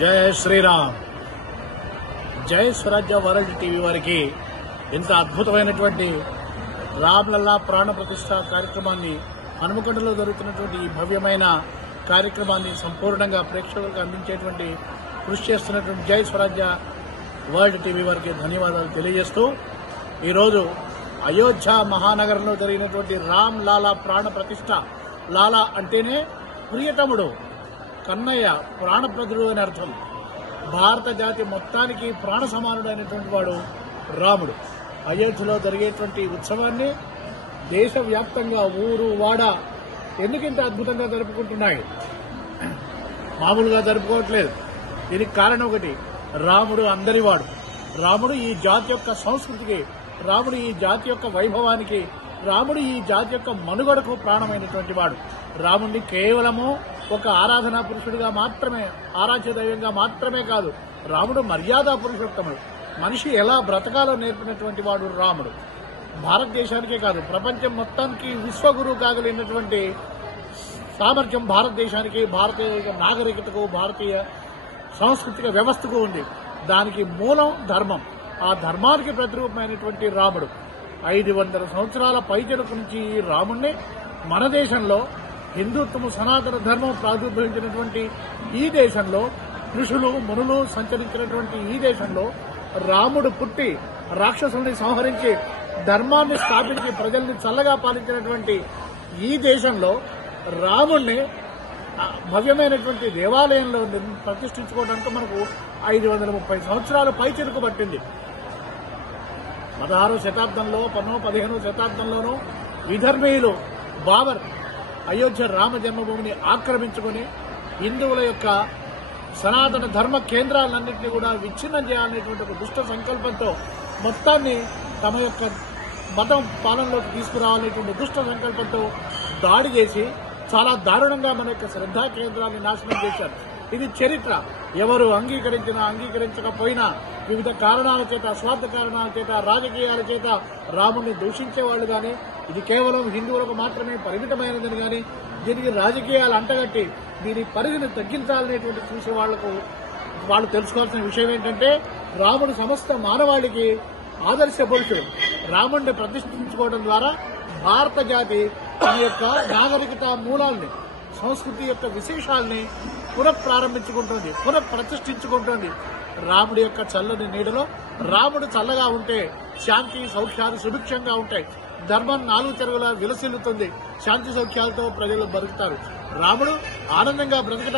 జయ శ్రీరామ్. జై స్వరాజ్య world TV వారికి ఇంత అద్భుతమైనటువంటి రామ్లల్లా ప్రాణ ప్రతిష్ఠ కార్యక్రమాన్ని హనుమకొండలో జరుగుతున్నటువంటి ఈ భవ్యమైన కార్యక్రమాన్ని సంపూర్ణంగా ప్రేక్షకులకు అందించేటువంటి కృషి చేస్తున్నటువంటి జై స్వరాజ్య వరల్డ్ టీవీ వారికి ధన్యవాదాలు తెలియజేస్తూ ఈరోజు అయోధ్య మహానగరంలో జరిగినటువంటి రామ్ లాలా ప్రాణ ప్రతిష్ఠ. లాలా అంటేనే ప్రియతముడు, కన్నయ్య, ప్రాణప్రదుడు అని అర్థం. భారత జాతి మొత్తానికి ప్రాణ సమానుడైనటువంటి వాడు రాముడు. అయోధ్యలో జరిగేటువంటి ఉత్సవాన్ని దేశవ్యాప్తంగా ఊరు వాడ ఎందుకింత అద్భుతంగా జరుపుకుంటున్నాయి? మామూలుగా జరుపుకోవట్లేదు. దీనికి కారణం ఒకటి, రాముడు అందరివాడు. రాముడు ఈ జాతి యొక్క సంస్కృతికి, రాముడు ఈ జాతి యొక్క వైభవానికి, రాముడు ఈ జాతి యొక్క మనుగడకు ప్రాణమైనటువంటి వాడు. రాముడిని కేవలము ఒక ఆరాధనా పురుషుడిగా మాత్రమే, ఆరాధ్య దైవంగా మాత్రమే కాదు, రాముడు మర్యాదా పురుషోత్తముడు. మనిషి ఎలా బ్రతకాలో నేర్పినటువంటి వాడు రాముడు. భారతదేశానికే కాదు, ప్రపంచం మొత్తానికి విశ్వగురువు కాగలిగినటువంటి సామర్థ్యం భారతదేశానికి, భారతీయ నాగరికతకు, భారతీయ సాంస్కృతిక వ్యవస్థకు ఉంది. దానికి మూలం ధర్మం. ఆ ధర్మానికి ప్రతిరూపమైనటువంటి రాముడు. 500 సంవత్సరాల పైచలకు నుంచి ఈ రాముణ్ణి మన దేశంలో హిందుత్వము, సనాతన ధర్మం ప్రాదుర్భవించినటువంటి ఈ దేశంలో, ఋషులు మునులు సంచరించినటువంటి ఈ దేశంలో రాముడు పుట్టి రాక్షసుల్ని సంహరించి ధర్మాన్ని స్థాపించి ప్రజల్ని చల్లగా పాలించినటువంటి ఈ దేశంలో రాముణ్ణి భవ్యమైనటువంటి దేవాలయంలో ప్రతిష్ఠించుకోవడానికి మనకు 530 సంవత్సరాల పైచిలుకు పట్టింది. 16వ శతాబ్దంలో, 15వ శతాబ్దంలోనూ విధర్మీయులు బాబర్ అయోధ్య రామ జన్మభూమిని ఆక్రమించుకుని హిందువుల యొక్క సనాతన ధర్మ కేంద్రాలన్నింటినీ కూడా విచ్ఛిన్నం చేయాలనేటువంటి ఒక దుష్ట సంకల్పంతో మొత్తాన్ని తమ యొక్క మతం పాలనలోకి తీసుకురావాలనేటువంటి దుష్ట సంకల్పంతో దాడి చేసి చాలా దారుణంగా మన యొక్క శ్రద్ధా కేంద్రాన్ని నాశనం చేశారు. ఇది చరిత్ర. ఎవరు అంగీకరించినా అంగీకరించకపోయినా వివిధ కారణాల చేత, స్వార్థ కారణాల చేత, రాజకీయాల చేత రాముడిని దూషించేవాళ్లు కానీ, ఇది కేవలం హిందువులకు మాత్రమే పరిమితమైనదని కానీ, దీనికి రాజకీయాలు అంటగట్టి దీని పరిధిని తగ్గించాలనేటువంటి చూసే వాళ్లకు వాళ్ళు తెలుసుకోవాల్సిన విషయం ఏంటంటే, రాముడు సమస్త మానవాళికి ఆదర్శ పురుషుడు. రాముడిని ప్రతిష్ఠించుకోవడం ద్వారా భారత జాతి తన యొక్క నాగరికత మూలాల్ని, సంస్కృతి యొక్క విశేషాల్ని పునఃప్రారంభించుకుంటోంది, పునఃప్రతిష్ఠించుకుంటోంది. రాముడి యొక్క చల్లని నీడలో రాముడు చల్లగా ఉంటే శాంతి సౌఖ్యాలు సుభిక్షంగా ఉంటాయి. ధర్మం 4 చెరుగులా విలసిల్లుతుంది. శాంతి సౌఖ్యాలతో ప్రజలు బతుకుతారు. రాముడు ఆనందంగా బ్రతకడం